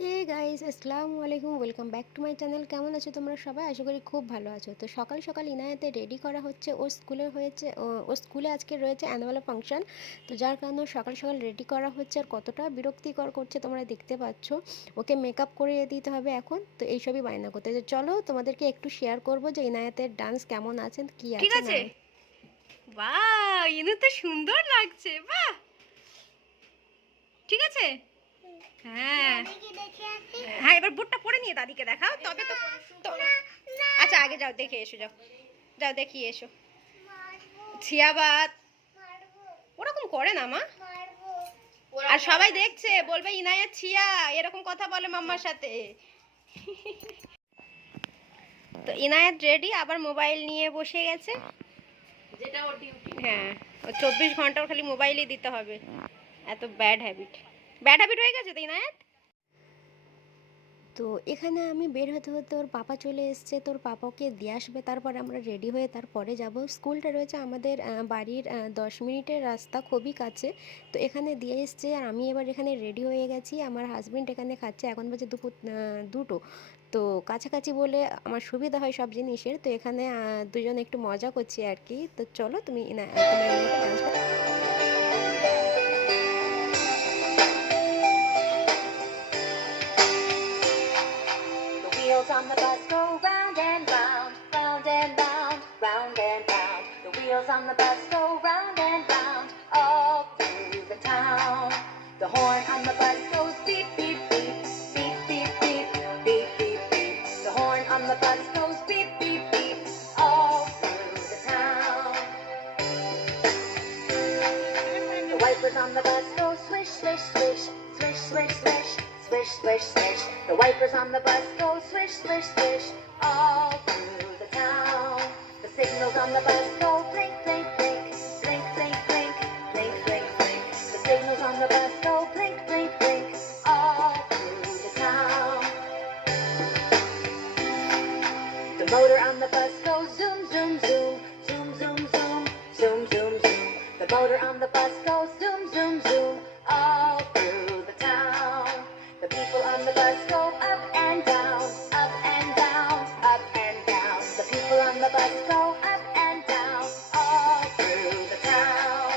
Hey guys, আসসালামু আলাইকুম। Welcome back to my channel. কেমন আছো তোমরা সবাই? আশা করি খুব ভালো আছো। তো সকাল সকাল ইনায়াতে রেডি করা হচ্ছে। ওর স্কুলে আজকে রয়েছে অ্যানুয়াল ফাংশন। তো যার কারণে সকাল সকাল রেডি করা হচ্ছে। আর কতটা বিরক্তিকর করছে তোমরা দেখতে পাচ্ছ। ওকে মেকআপ করিয়ে দিতে হবে এখন। তো এইসবই বায়না করতে, তো চলো তোমাদেরকে একটু শেয়ার করবো যে ইনায়াতের ডান্স কেমন আছে, কি ঠিক আছে না। আছে। বাহ, ইনু তো সুন্দর লাগছে। বাহ, ঠিক আছে। হ্যাঁ হ্যাঁ, এবার বুটটা পরে নিয়ে দাদিকে দেখাও, তবে তো আচ্ছা, আগে যাও দেখে এসো, যাও যাও দেখিয়ে এসো। ছিয়াবাদ ওরকম করে না মা, আর সবাই দেখছে, বলবে ইনায়া ছিয়া এরকম কথা বলে মাম্মার সাথে। তো ইনায়াত রেডি, আবার মোবাইল নিয়ে বসে গেছে, যেটা ওর ডিউটি। হ্যাঁ, ও 24 ঘন্টা খালি মোবাইলই দিতে হবে। এত ব্যাড হ্যাবিট হয়ে গেছে তো ইনায়াত। তো এখানে আমি বের হতে হতে ওর পাপা চলে এসছে। তোর পাপাকে দিয়ে আসবে, তারপরে আমরা রেডি হয়ে তারপরে যাব। স্কুলটা রয়েছে আমাদের বাড়ির 10 মিনিটের রাস্তা, খুবই কাছে। তো এখানে দিয়ে এসছে, আর আমি এবার এখানে রেডি হয়ে গেছি। আমার হাজব্যান্ড এখানে খাচ্ছে, এখন বাজে দুপুর 2টো। তো কাছাকাছি বলে আমার সুবিধা হয় সব জিনিসের। তো এখানে দুজন একটু মজা করছি আর কি। তো চলো তুমি তোমার ডান্সটা। The wheels on the bus go round and round, round and round, round and round. The wheels on the bus go round and round, all through the town. The horn on the bus goes beep, beep, beep, beep, beep, beep, beep, beep, beep. The horn on the bus goes beep, beep, beep, all through the town. The wipers on the bus go swish, swish, swish, swish, swish, swish, swish, swish, swish. The wipers on the bus go swish, swish, swish, all through the town. The signals on the bus go blink, blink, blink, blink, blink, blink, blink, blink, blink. The signals on the bus go blink, blink, blink, all through the town. The motor on the bus goes zoom, zoom, zoom, zoom, zoom, zoom, zoom, zoom, zoom. The motor on the bus goes zoom, zoom, zoom, all through the town. The people on the bus go up and down, up and down, up and down. The people on the bus go up and down, all through the town.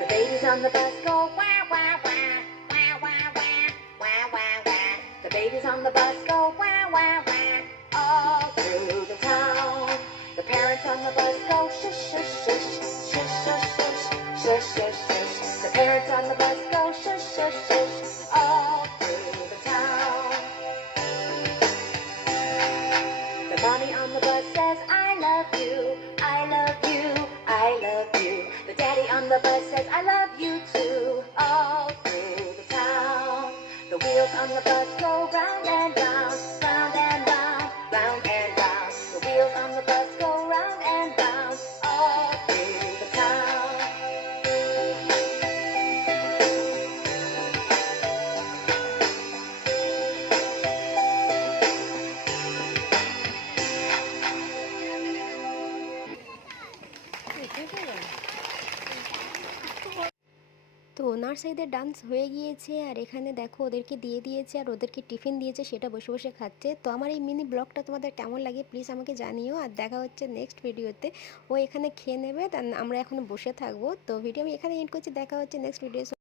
The babies on the bus go wah, wah, wah, wah, wah, wah, wah, wah, wah. The babies on the bus go wah, wah, wah, all through the town. The parents on the bus go shush, shush, shush, shush, shush, shush, shush, shush, shush. The parents on the bus go shush, shush, shush, all through the town. The mommy on the bus says, I love you, I love you, I love you. The daddy on the bus says, I love you too, all through the town. The wheels on the bus go round and round, round and round, round and round. The wheels on the bus go round and round, all through the town. তো ওনার সাইডে ডান্স হয়ে গিয়েছে, আর এখানে দেখো ওদেরকে দিয়ে দিয়েছে, আর ওদেরকে টিফিন দিয়েছে, সেটা বসে বসে খাচ্ছে। তো আমার এই মিনি ব্লগটা তোমাদের কেমন লাগে প্লিজ আমাকে জানিও, আর দেখা হচ্ছে নেক্সট ভিডিওতে। ও এখানে খেয়ে নেবে, আমরা এখন বসে থাকবো। তো ভিডিও আমি এখানে এন্ড করছি, দেখা হচ্ছে নেক্সট ভিডিও।